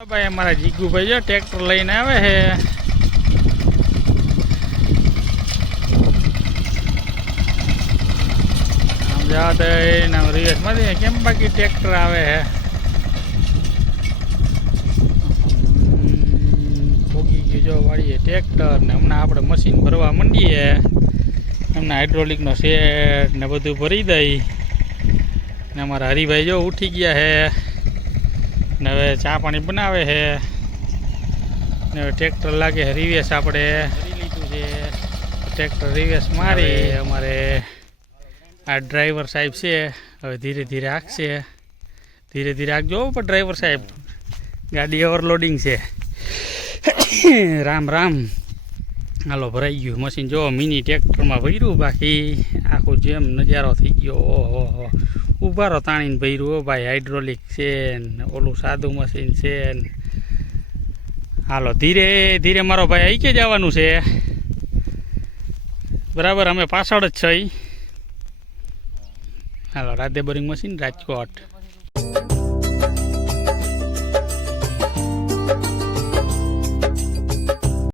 भाई हमारा जीगू भाई जो ट्रेक्टर लઈને આવે છે આમ જાત એના રિયસ માંથી કેમ બાકી ટ્રેક્ટર આવે છે પોગી ગયો જો વાળીએ ટ્રેક્ટર ને હમણાં આપણે મશીન ભરવા માંડીએ હમણાં હાઇડ્રોલિક નો સેટ ને બધું ભરી દઈ ને અમારા હરિભાઈ જો ઉઠી ગયા છે ને હવે ચા પાણી બનાવે છે ને હવે ટ્રેક્ટર લાગે રિવેસ આપણે કરી લીધું છે ટ્રેક્ટર રિવેસ મારી અમારે આ ડ્રાઈવર સાહેબ છે હવે ધીરે ધીરે હાંકશે ધીરે ધીરે હાંકજો પણ ડ્રાઈવર સાહેબ ગાડી ઓવરલોડિંગ છે રામ રામ હાલો ભરાઈ ગયું મશીન જો મિની ટ્રેક્ટરમાં ભર્યું બાકી આખું જેમ નજારો થઈ ગયો ઓહો ઉભારો તાણીને ભર્યું ભાઈ હાઇડ્રોલિક છે ને ઓલું સાદું મશીન છે ને હાલો ધીરે ધીરે મારો ભાઈ અહીં કે જવાનું છે બરાબર અમે પાછળ જ છે હાલો રાધે બોરિંગ મશીન રાજકોટ